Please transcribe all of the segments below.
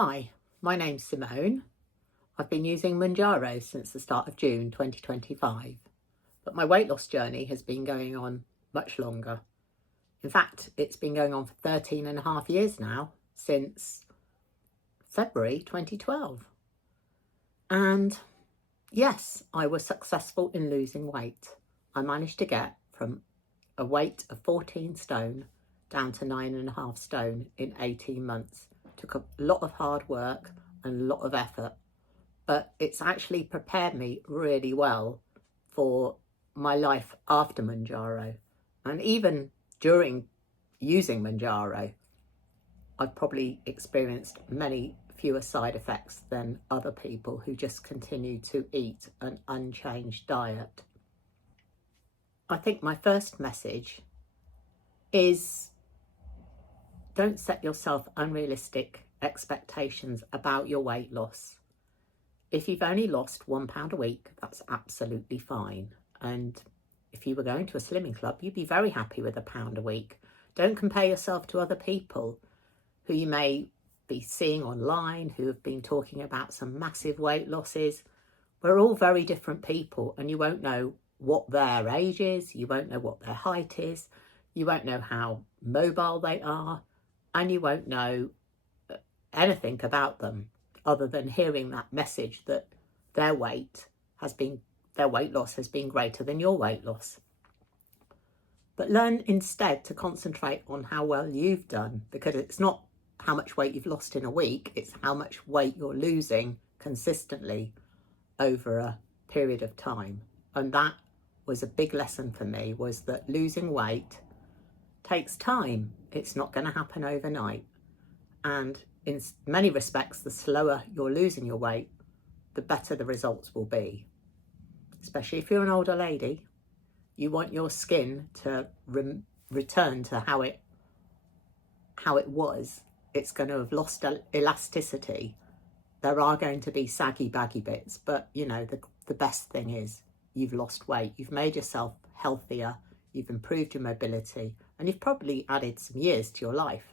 Hi, my name's Simone. I've been using Mounjaro since the start of June 2025, but my weight loss journey has been going on much longer. In fact, it's been going on for 13 and a half years now, since February 2012. And yes, I was successful in losing weight. I managed to get from a weight of 14 stone down to 9.5 stone in 18 months. Took a lot of hard work and a lot of effort, but it's actually prepared me really well for my life after Mounjaro. And even during using Mounjaro, I've probably experienced many fewer side effects than other people who just continue to eat an unchanged diet. I think my first message is don't set yourself unrealistic expectations about your weight loss. If you've only lost £1 a week, that's absolutely fine. And if you were going to a slimming club, you'd be very happy with £1 a week. Don't compare yourself to other people who you may be seeing online, who have been talking about some massive weight losses. We're all very different people, and you won't know what their age is, you won't know what their height is, you won't know how mobile they are, and you won't know anything about them other than hearing that message that their weight loss has been greater than your weight loss. But learn instead to concentrate on how well you've done, because it's not how much weight you've lost in a week, it's how much weight you're losing consistently over a period of time. And that was a big lesson for me, was that losing weight takes time. It's not going to happen overnight. And in many respects, the slower you're losing your weight, the better the results will be. Especially if you're an older lady, you want your skin to return to how it was. It's going to have lost elasticity. There are going to be saggy, baggy bits, but you know, the best thing is you've lost weight. You've made yourself healthier. You've improved your mobility, and you've probably added some years to your life.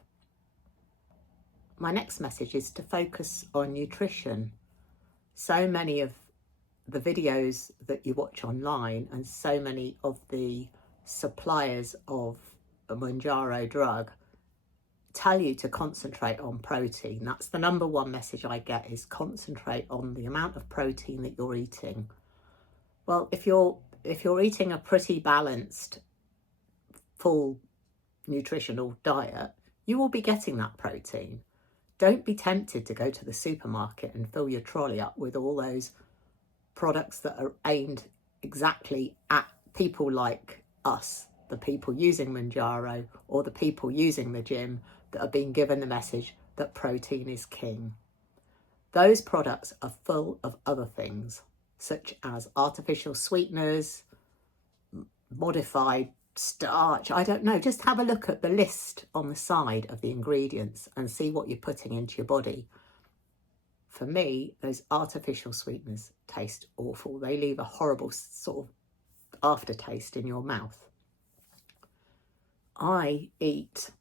My next message is to focus on nutrition. So many of the videos that you watch online and so many of the suppliers of a Mounjaro drug tell you to concentrate on protein. That's the number one message I get, is concentrate on the amount of protein that you're eating. Well, if you're eating a pretty balanced, full nutritional diet, you will be getting that protein. Don't be tempted to go to the supermarket and fill your trolley up with all those products that are aimed exactly at people like us, the people using Mounjaro or the people using the gym that are being given the message that protein is king. Those products are full of other things, such as artificial sweeteners, modified starch, I don't know. Just have a look at the list on the side of the ingredients and see what you're putting into your body. For me, those artificial sweeteners taste awful. They leave a horrible sort of aftertaste in your mouth. I eat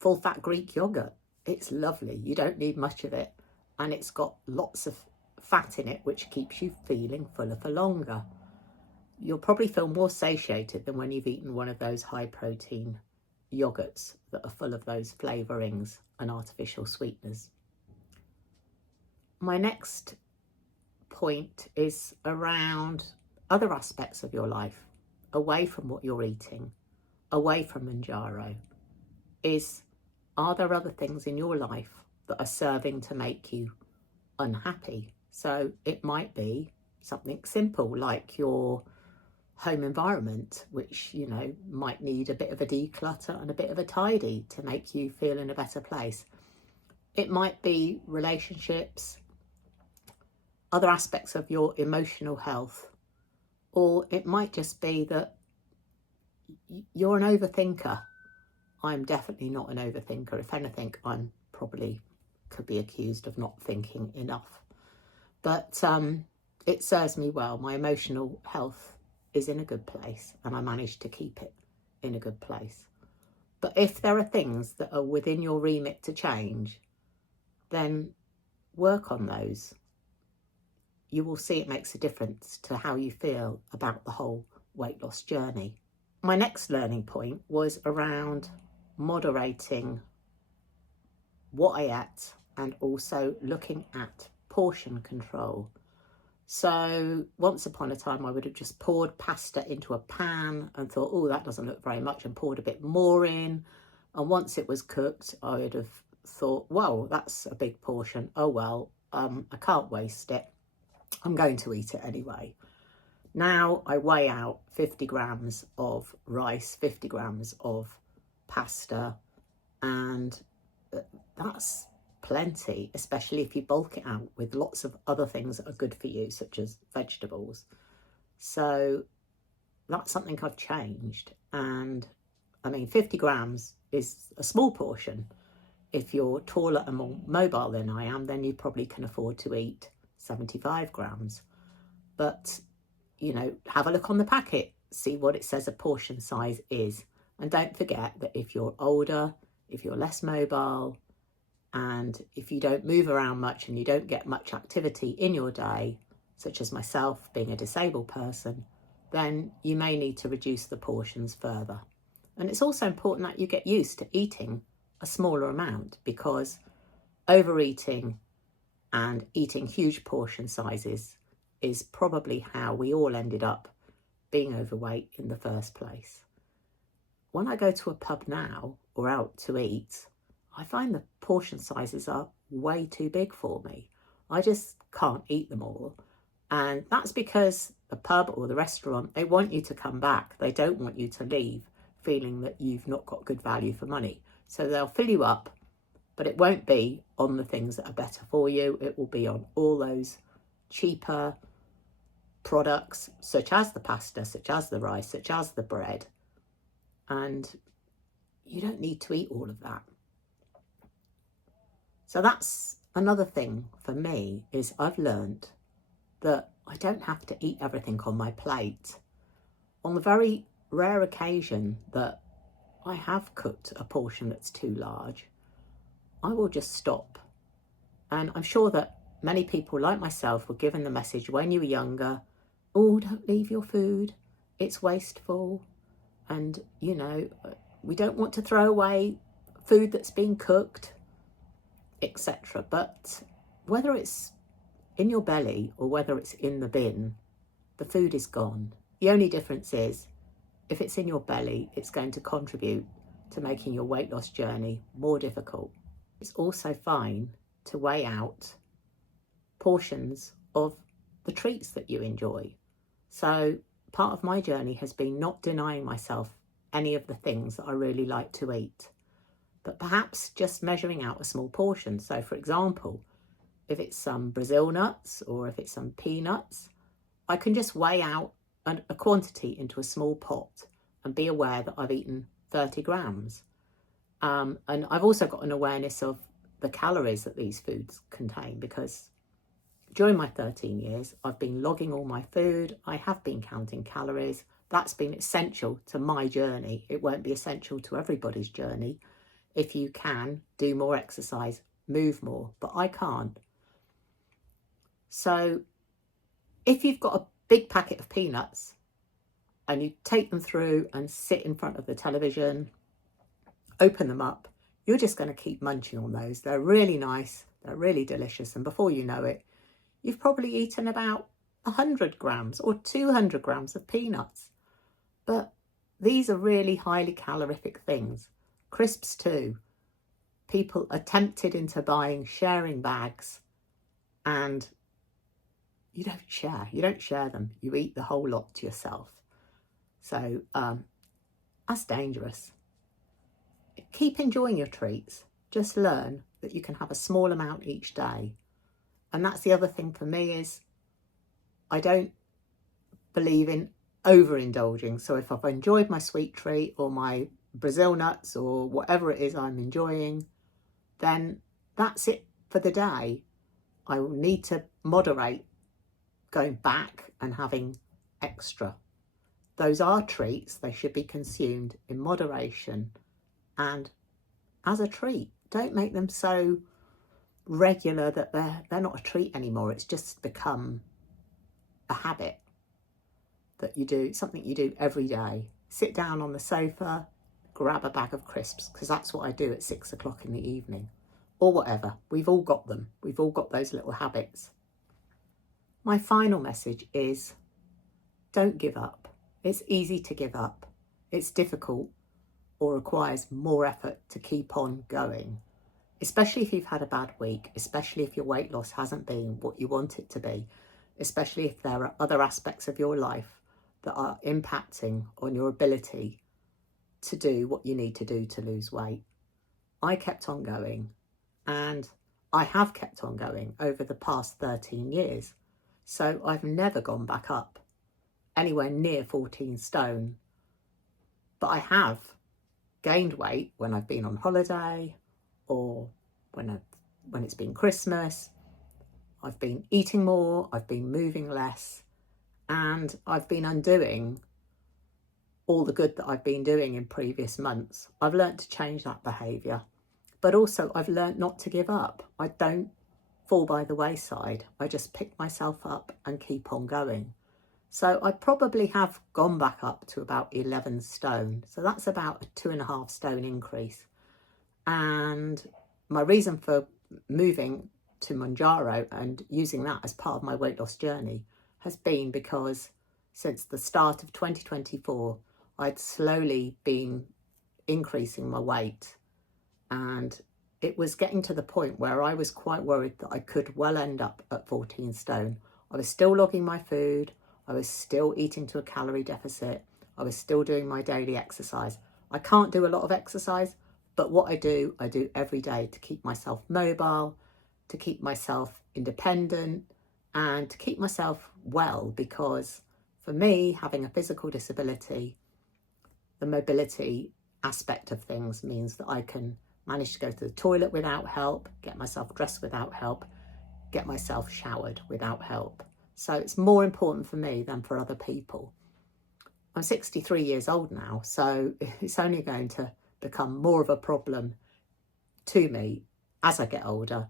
full-fat Greek yogurt. It's lovely. You don't need much of it, and it's got lots of fat in it, which keeps you feeling fuller for longer. You'll probably feel more satiated than when you've eaten one of those high-protein yogurts that are full of those flavourings and artificial sweeteners. My next point is around other aspects of your life, away from what you're eating, away from Mounjaro. Are there other things in your life that are serving to make you unhappy? So it might be something simple like your home environment, which, you know, might need a bit of a declutter and a bit of a tidy to make you feel in a better place. It might be relationships, other aspects of your emotional health, or it might just be that you're an overthinker. I'm definitely not an overthinker. If anything, I'm probably could be accused of not thinking enough. But it serves me well. My emotional health is in a good place, and I managed to keep it in a good place. But if there are things that are within your remit to change, then work on those. You will see it makes a difference to how you feel about the whole weight loss journey. My next learning point was around moderating what I ate and also looking at portion control. So once upon a time, I would have just poured pasta into a pan and thought, oh, that doesn't look very much, and poured a bit more in. And once it was cooked, I would have thought, well, that's a big portion. Oh, well, I can't waste it. I'm going to eat it anyway. Now I weigh out 50 grams of rice, 50 grams of pasta, and that's plenty, especially if you bulk it out with lots of other things that are good for you, such as vegetables. So that's something I've changed. And I mean, 50 grams is a small portion. If you're taller and more mobile than I am, then you probably can afford to eat 75 grams. But, you know, have a look on the packet, see what it says a portion size is. And don't forget that if you're older, if you're less mobile, and if you don't move around much and you don't get much activity in your day, such as myself being a disabled person, then you may need to reduce the portions further. And it's also important that you get used to eating a smaller amount, because overeating and eating huge portion sizes is probably how we all ended up being overweight in the first place. When I go to a pub now or out to eat, I find the portion sizes are way too big for me. I just can't eat them all. And that's because the pub or the restaurant, they want you to come back. They don't want you to leave feeling that you've not got good value for money. So they'll fill you up, but it won't be on the things that are better for you. It will be on all those cheaper products, such as the pasta, such as the rice, such as the bread. And you don't need to eat all of that. So that's another thing for me, is I've learned that I don't have to eat everything on my plate. On the very rare occasion that I have cooked a portion that's too large, I will just stop. And I'm sure that many people like myself were given the message when you were younger, oh, don't leave your food, it's wasteful. And, you know, we don't want to throw away food that's been cooked, etc. But whether it's in your belly or whether it's in the bin, the food is gone. The only difference is, if it's in your belly, it's going to contribute to making your weight loss journey more difficult. It's also fine to weigh out portions of the treats that you enjoy. So part of my journey has been not denying myself any of the things that I really like to eat, but perhaps just measuring out a small portion. So for example, if it's some Brazil nuts or if it's some peanuts, I can just weigh out a quantity into a small pot and be aware that I've eaten 30 grams. And I've also got an awareness of the calories that these foods contain, because during my 13 years, I've been logging all my food. I have been counting calories. That's been essential to my journey. It won't be essential to everybody's journey. If you can, do more exercise, move more, but I can't. So if you've got a big packet of peanuts and you take them through and sit in front of the television, open them up, you're just going to keep munching on those. They're really nice, they're really delicious, and before you know it, you've probably eaten about 100 grams or 200 grams of peanuts. But these are really highly calorific things. Crisps too. People are tempted into buying sharing bags, and you don't share them. You eat the whole lot to yourself. So that's dangerous. Keep enjoying your treats. Just learn that you can have a small amount each day. And that's the other thing for me, is I don't believe in overindulging. So if I've enjoyed my sweet treat or my Brazil nuts or whatever it is I'm enjoying, then that's it for the day. I will need to moderate going back and having extra. Those are treats. They should be consumed in moderation and as a treat. Don't make them so regular that they're not a treat anymore. It's just become a habit that you do, something you do every day. Sit down on the sofa, grab a bag of crisps, because that's what I do at 6 o'clock in the evening, or whatever. We've all got them. We've all got those little habits. My final message is, don't give up. It's easy to give up. It's difficult or requires more effort to keep on going, especially if you've had a bad week, especially if your weight loss hasn't been what you want it to be, especially if there are other aspects of your life that are impacting on your ability to do what you need to do to lose weight. I kept on going, and I have kept on going over the past 13 years. So I've never gone back up anywhere near 14 stone, but I have gained weight when I've been on holiday or when it's been Christmas. I've been eating more, I've been moving less, and I've been undoing all the good that I've been doing in previous months. I've learnt to change that behaviour, but also I've learnt not to give up. I don't fall by the wayside. I just pick myself up and keep on going. So I probably have gone back up to about 11 stone. So that's about a 2.5 stone increase. And my reason for moving to Mounjaro and using that as part of my weight loss journey has been because since the start of 2024, I'd slowly been increasing my weight, and it was getting to the point where I was quite worried that I could well end up at 14 stone. I was still logging my food. I was still eating to a calorie deficit. I was still doing my daily exercise. I can't do a lot of exercise, but what I do every day to keep myself mobile, to keep myself independent, and to keep myself well, because for me, having a physical disability, the mobility aspect of things means that I can manage to go to the toilet without help, get myself dressed without help, get myself showered without help. So it's more important for me than for other people. I'm 63 years old now, so it's only going to become more of a problem to me as I get older.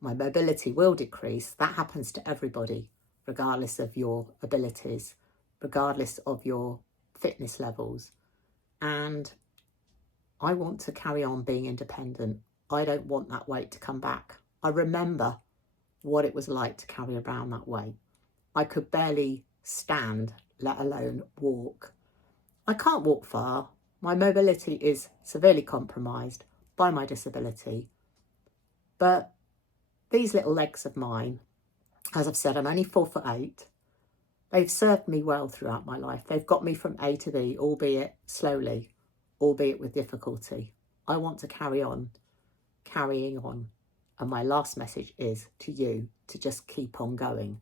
My mobility will decrease. That happens to everybody, regardless of your abilities, regardless of your fitness levels. And I want to carry on being independent. I don't want that weight to come back. I remember what it was like to carry around that weight. I could barely stand, let alone walk. I can't walk far. My mobility is severely compromised by my disability. But these little legs of mine, as I've said, I'm only 4'8". They've served me well throughout my life. They've got me from A to B, albeit slowly, albeit with difficulty. I want to carry on, carrying on. And my last message is to you to just keep on going.